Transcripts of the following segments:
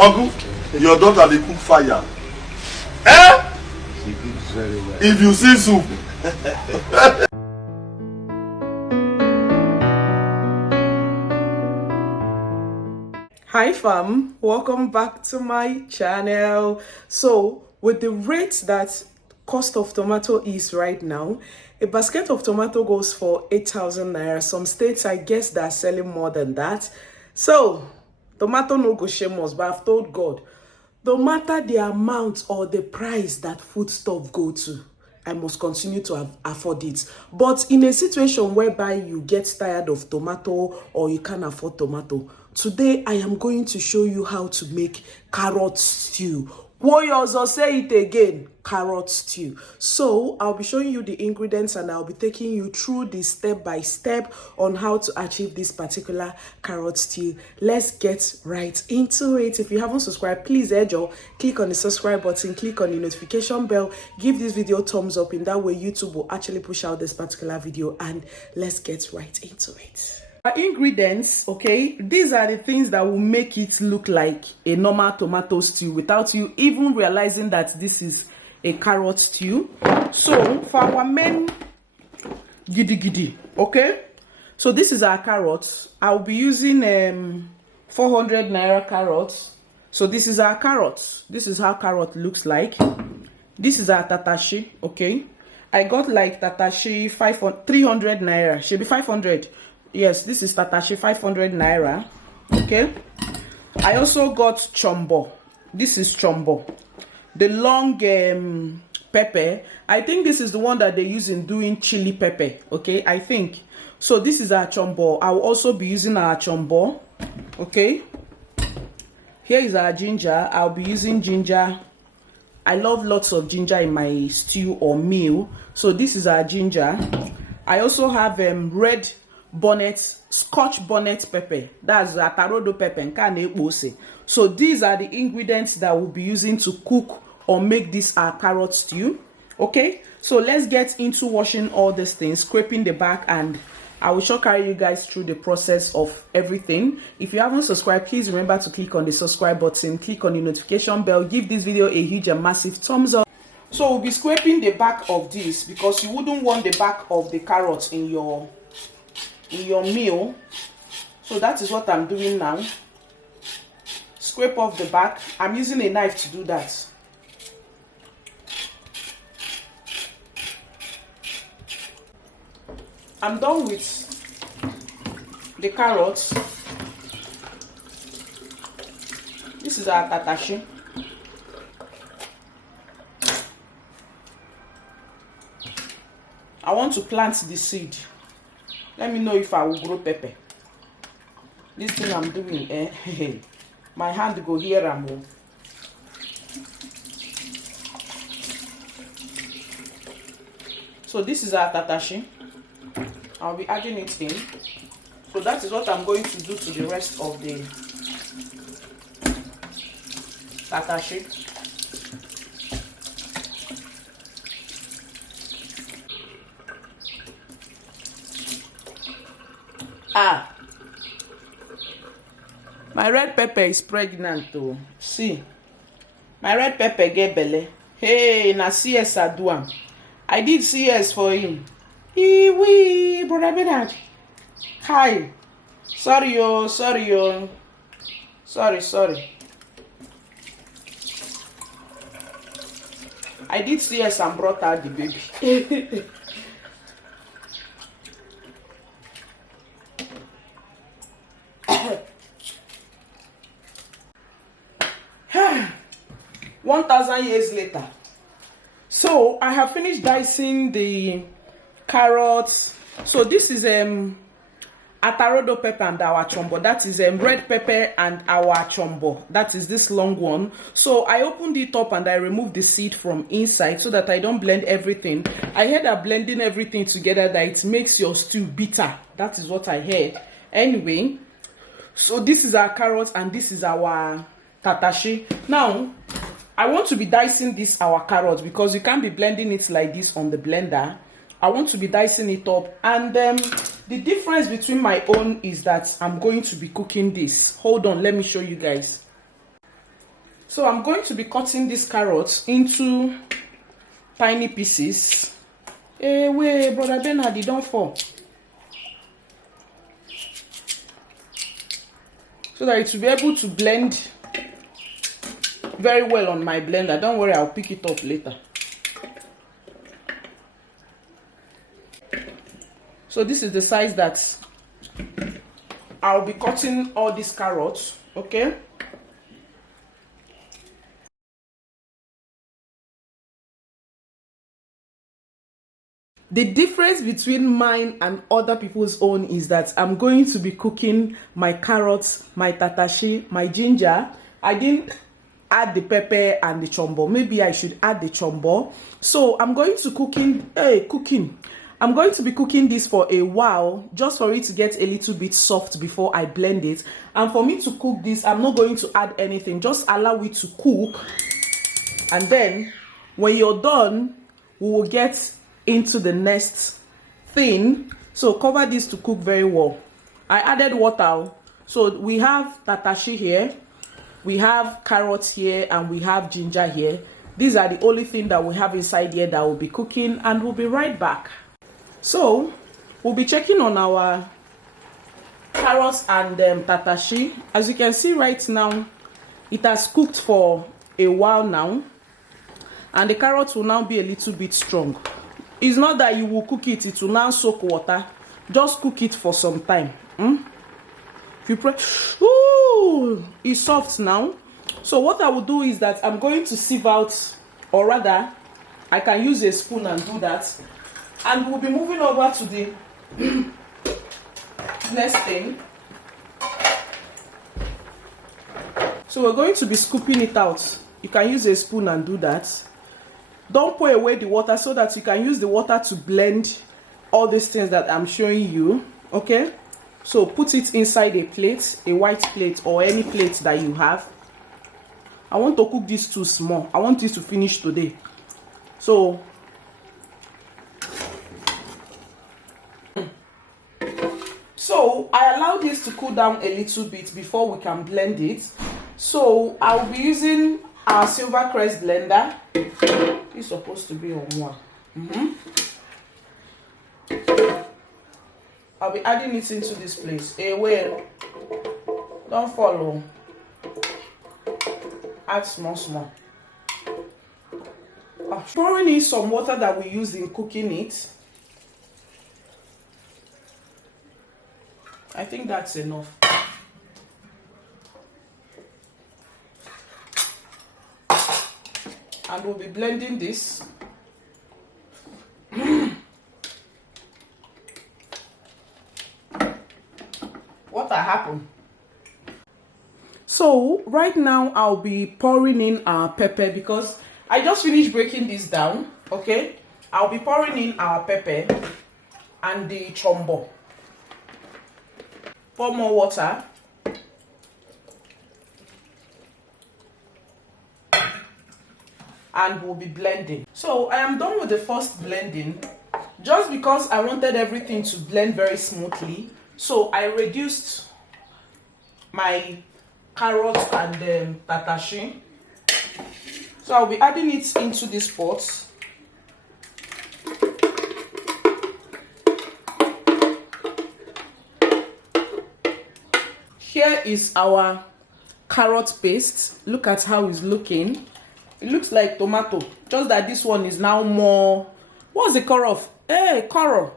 Uncle, your daughter dey cook fire. Eh? She cooks very well. If you see soup. Hi fam, welcome back to my channel. So with the rate that cost of tomato is right now, a basket of tomato goes for 8,000 naira. Some states, I guess, they're selling more than that. So tomato no go shame us, but I've told God, no matter the amount or the price that foodstuff go to, I must continue to afford it. But in a situation whereby you get tired of tomato or you can't afford tomato, today I am going to show you how to make carrot stew. Warriors, or say it again, carrot stew. So I'll be showing you the ingredients and I'll be taking you through the step by step on how to achieve this particular carrot stew. Let's get right into it. If you haven't subscribed, please click on the subscribe button, click on the notification bell, give this video a thumbs up. In that way YouTube will actually push out this particular video, and let's get right into it. Our ingredients, okay, these are the things that will make it look like a normal tomato stew without you even realizing that this is a carrot stew. So for our main gidi, okay, so this is our carrots. I'll be using 400 naira carrots. So this is our carrots. This is how carrot looks like. This is our tatashe, okay. I got like tatashe 300 naira. Should be 500. Yes, this is tatashe 500 naira. Okay. I also got Shombo. This is Shombo. The long pepper. I think this is the one that they use in doing chili pepper. Okay, I think. So this is our Shombo. I will also be using our Shombo. Okay. Here is our ginger. I'll be using ginger. I love lots of ginger in my stew or meal. So this is our ginger. I also have red bonnet, scotch bonnet pepper. That's atarodo pepper and kane. So these are the ingredients that we'll be using to cook or make this our carrot stew. Okay, so let's get into washing all these things, scraping the back, and I will sure carry you guys through the process of everything. If you haven't subscribed, please remember to click on the subscribe button, click on the notification bell, give this video a huge and massive thumbs up. So we'll be scraping the back of this because you wouldn't want the back of the carrot in your meal. So that is what I'm doing now. Scrape off the back. I'm using a knife to do that. I'm done with the carrots. This is our tatashe. I want to plant the seed. Let me know if I will grow pepper. This thing I'm doing, my hand go here and move. So this is our tatashe. I'll be adding it in. So that is what I'm going to do to the rest of the tatashe. My red pepper is pregnant too. See, my red pepper get belly. Hey, na CS I do am. I did CS for him. Wee, brother Bernard. Hi. Sorry. I did CS and brought out the baby. 1,000 years later. So I have finished dicing the carrots. So this is atarodo pepper and our chombo. That is red pepper and our chombo. That is this long one. So I opened it up and I removed the seed from inside so that I don't blend everything. I heard that blending everything together that it makes your stew bitter. That is what I heard. Anyway, so this is our carrots and this is our tatashe. Now I want to be dicing this our carrot because you can't be blending it like this on the blender. I want to be dicing it up, and the difference between my own is that I'm going to be cooking this. Hold on, let me show you guys. So I'm going to be cutting these carrots into tiny pieces. Hey, wait, Brother Bernard, you don't fall. So that it will be able to blend very well on my blender. Don't worry, I'll pick it up later. So this is the size that I'll be cutting all these carrots, okay? The difference between mine and other people's own is that I'm going to be cooking my carrots, my tatashe, my ginger. I didn't add the pepper and the shombo. Maybe I should add the shombo. So I'm going to I'm going to be cooking this for a while, just for it to get a little bit soft before I blend it. And for me to cook this, I'm not going to add anything. Just allow it to cook. And then when you're done, we will get into the next thing. So cover this to cook very well. I added water. So we have tatashe here, we have carrots here, and we have ginger here. These are the only thing that we have inside here that will be cooking, and we'll be right back. So we'll be checking on our carrots and tatashe. As you can see right now, it has cooked for a while now, and the carrots will now be a little bit strong. It's not that you will cook it, it will now soak water. Just cook it for some time. If you press, ooh, it's soft now. So what I will do is that I'm going to sieve out, or rather, I can use a spoon and do that. And we'll be moving over to the next thing. So we're going to be scooping it out. You can use a spoon and do that. Don't pour away the water so that you can use the water to blend all these things that I'm showing you, okay? So put it inside a plate, a white plate or any plate that you have. I want to cook this too small. I want this to finish today. So I allow this to cool down a little bit before we can blend it. So I'll be using our silver crest blender. It's supposed to be on one. I'll be adding it into this place. Well, don't follow. Add small. Pouring in some water that we use in cooking it. I think that's enough. And we'll be blending this. What happened? So right now I'll be pouring in our pepper because I just finished breaking this down. Okay, I'll be pouring in our pepper and the shombo. Pour more water. And we'll be blending. So I am done with the first blending, just because I wanted everything to blend very smoothly. So I reduced my carrots and tatashe. So I'll be adding it into this pot. Here is our carrot paste. Look at how it's looking. It looks like tomato, just that this one is now more. What's the color of? Hey, color.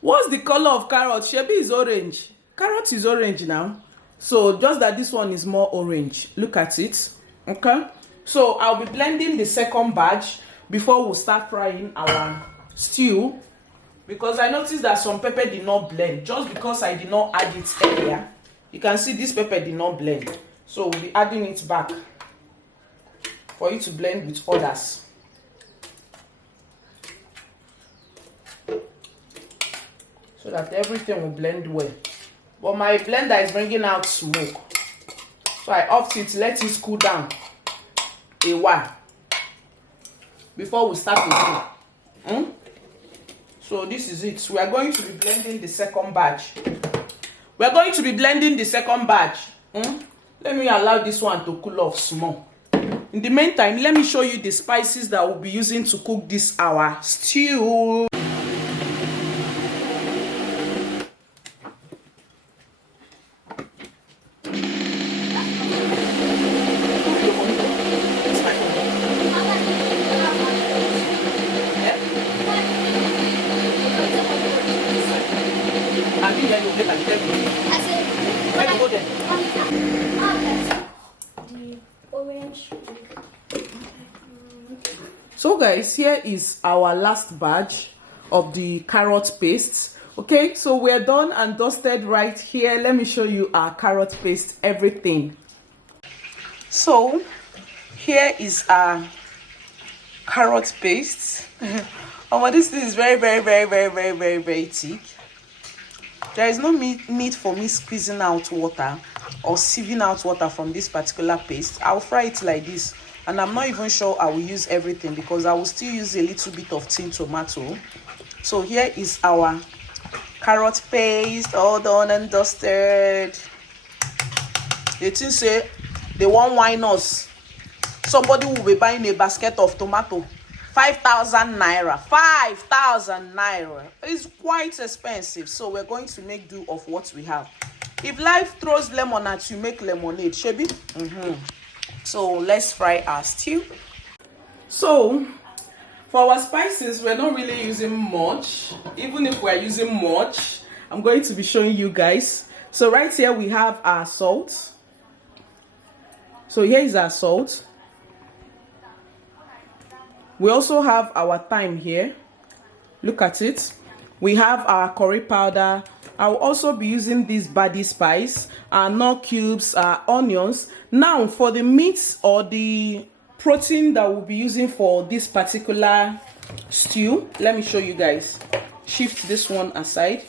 What's the color of carrot? Shebi is orange. Carrot is orange now. So just that this one is more orange. Look at it. Okay. So I'll be blending the second batch before we start frying our stew. Because I noticed that some pepper did not blend. Just because I did not add it earlier. You can see this pepper did not blend. So we'll be adding it back for you to blend with others. So that everything will blend well. But my blender is bringing out smoke. So I off it, let it cool down a while before we start again. So this is it. We are going to be blending the second batch. We are going to be blending the second batch. Let me allow this one to cool off small. in the meantime, let me show you the spices that we'll be using to cook this our stew. So guys, here is our last batch of the carrot paste. Okay, so we're done and dusted right here. Let me show you our carrot paste, everything. So here is our carrot paste. Oh, this thing is very thick. There is no need for me squeezing out water or sieving out water from this particular paste. I'll fry it like this, and I'm not even sure I will use everything because I will still use a little bit of tin tomato. So here is our carrot paste, all done and dusted. They think say they won't wine us. Somebody will be buying a basket of tomato, 5,000 naira. 5,000 naira. It's quite expensive, so we're going to make do of what we have. If life throws lemon at you, make lemonade, shebi. So let's fry our stew. So for our spices, we're not really using much. Even if we're using much, I'm going to be showing you guys. So right here we have our salt. So here is our salt. We also have our thyme here. Look at it. We have our curry powder. I'll also be using this body spice, nut cubes, onions. Now for the meats or the protein that we'll be using for this particular stew, let me show you guys. Shift this one aside.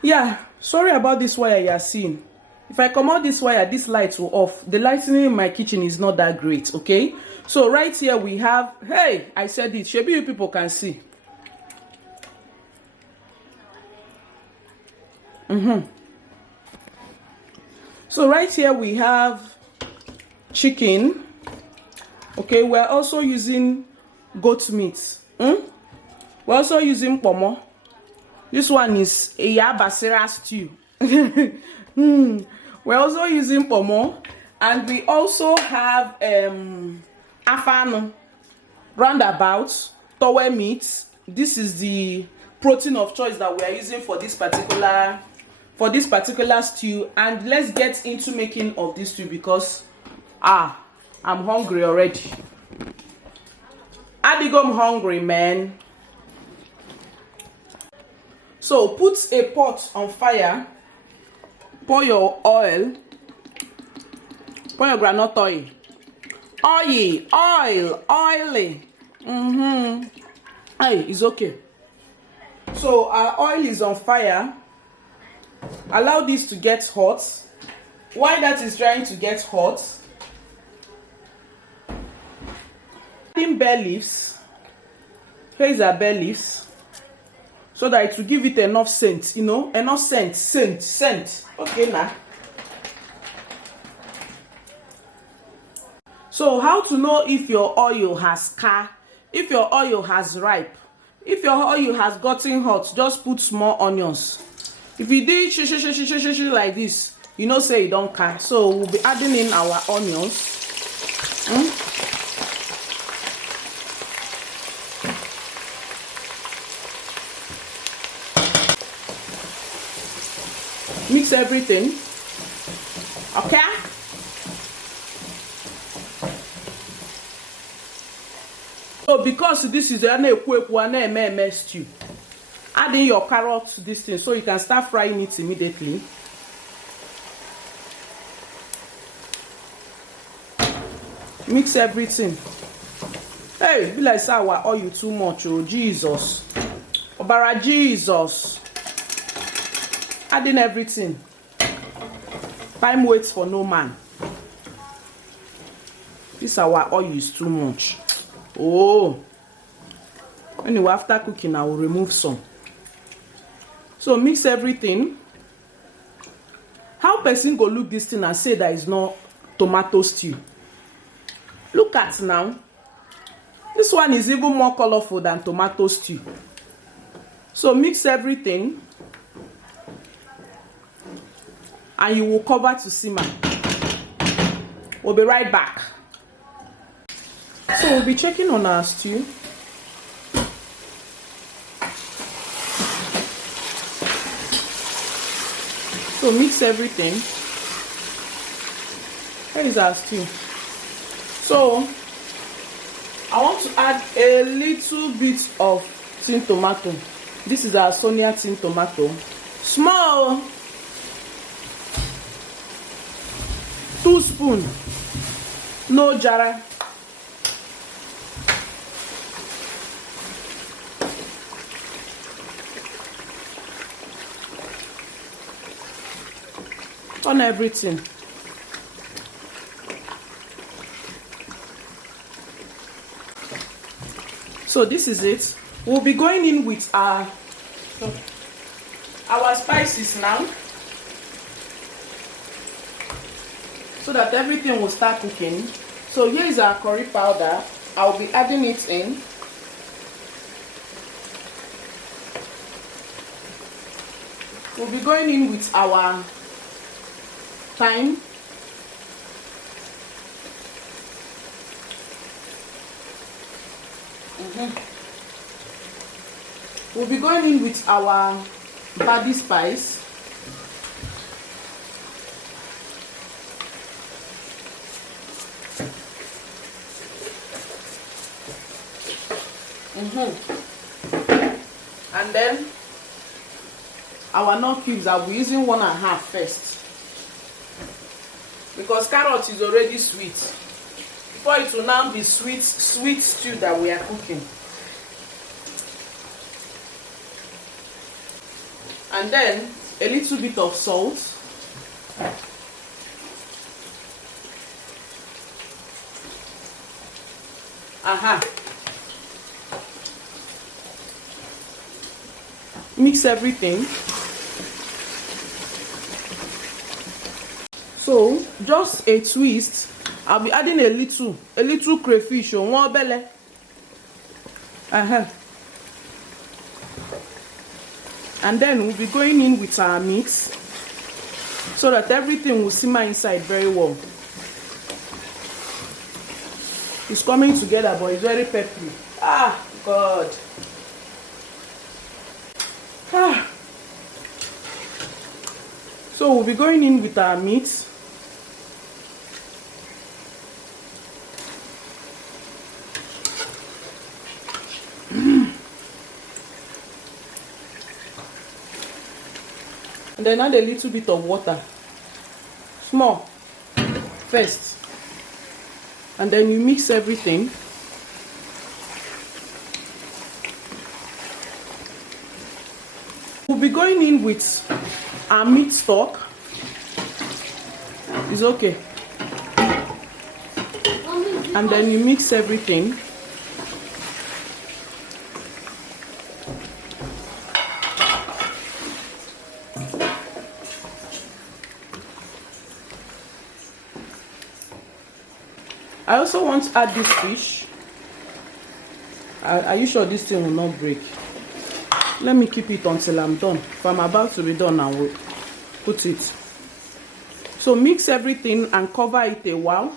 Yeah, sorry about this wire you are seeing. If I come out this wire, this light will off. The lighting in my kitchen is not that great, okay? So right here we have, hey, I said it, maybe you people can see. So right here we have chicken. Okay, we're also using goat meat. We're also using pomo. This one is a yabasira stew. We're also using pomo, and we also have afano, roundabout, towe meat. This is the protein of choice that we are using for this particular stew. And let's get into making of this stew because I'm hungry already. I become hungry, man. So put a pot on fire. Pour your oil. Pour your groundnut oil. Oily. Hey, it's okay. So our oil is on fire. Allow this to get hot. While that is trying to get hot, adding bay leaves. Here is our bay leaves, so that it will give it enough scent, you know, enough scent. Okay, now. So how to know if your oil has if your oil has ripe, if your oil has gotten hot, just put small onions. If you do like this, you know say you don't car. So we'll be adding in our onions. Mix everything. Okay? So because this is the stew, add in your carrots to this thing so you can start frying it immediately. Mix everything. Hey, be like sour oil too much, oh Jesus. Obara Jesus. Add in everything. Time waits for no man. This our oil is too much. Oh. Anyway, after cooking, I will remove some. So mix everything. How person go look this thing and say that is not tomato stew. Look at now. This one is even more colorful than tomato stew. So mix everything and you will cover to simmer. We'll be right back. So we'll be checking on our stew. So mix everything. Here is our stew. So I want to add a little bit of tin tomato. This is our Sonia tin tomato. Small. 2 spoons. No jara. On everything. So this is it. We'll be going in with our spices now, so that everything will start cooking. So here is our curry powder. I'll be adding it in. We'll be going in with our thyme. We'll be going in with our body spice. And then our nut cubes, I'll be using 1.5 first, because carrot is already sweet. Before it will now be sweet stew that we are cooking. And then a little bit of salt. Mix everything. So just a twist. I'll be adding a little crayfish or one belly. And then we'll be going in with our mix, so that everything will simmer inside very well. It's coming together, but it's very peppery. Ah, God. So we'll be going in with our meat. And then add a little bit of water, small first, and then you mix everything. We'll be going in with our meat stock. It's okay. And then you mix everything. I also want to add this fish. Are you sure this thing will not break? Let me keep it until I'm done. If I'm about to be done, I will put it. So mix everything and cover it a while,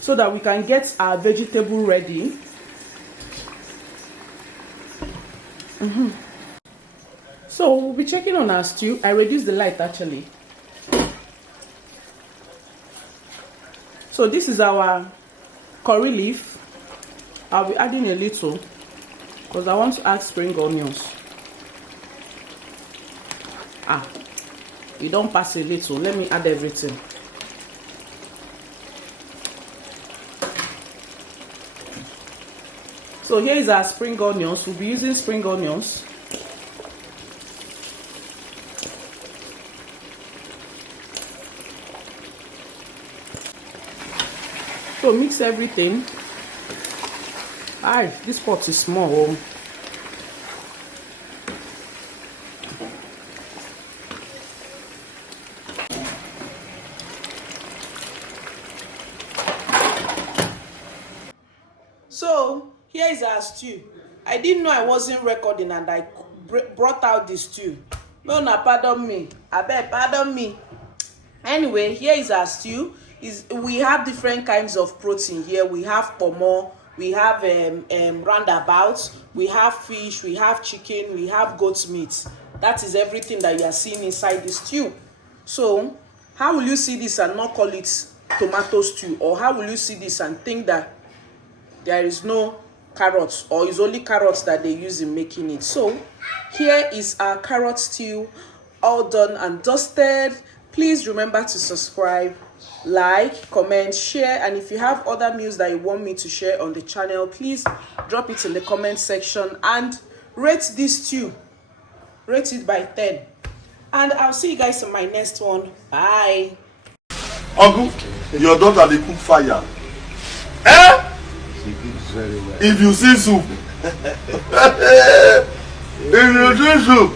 so that we can get our vegetable ready. So we'll be checking on our stew. I reduced the light actually. So this is our curry leaf. I'll be adding a little, because I want to add spring onions. You don't pass a little. Let me add everything. So here is our spring onions. We'll be using spring onions. So mix everything. This pot is small. So here is our stew. I didn't know I wasn't recording and I brought out the stew. No, pardon me. I beg, pardon me. Anyway, here is our stew. We have different kinds of protein here. We have pomo, we have roundabouts, we have fish, we have chicken, we have goat meat. That is everything that you are seeing inside the stew. So how will you see this and not call it tomato stew? Or how will you see this and think that there is no carrots, or is only carrots that they use in making it? So here is our carrot stew, all done and dusted. Please remember to subscribe, like, comment, share, and if you have other meals that you want me to share on the channel, please drop it in the comment section and rate this stew. Rate it by 10. And I'll see you guys in my next one. Bye. Uncle, your daughter dey cook fire. Eh? She cooks very well. If you see soup, if you see soup.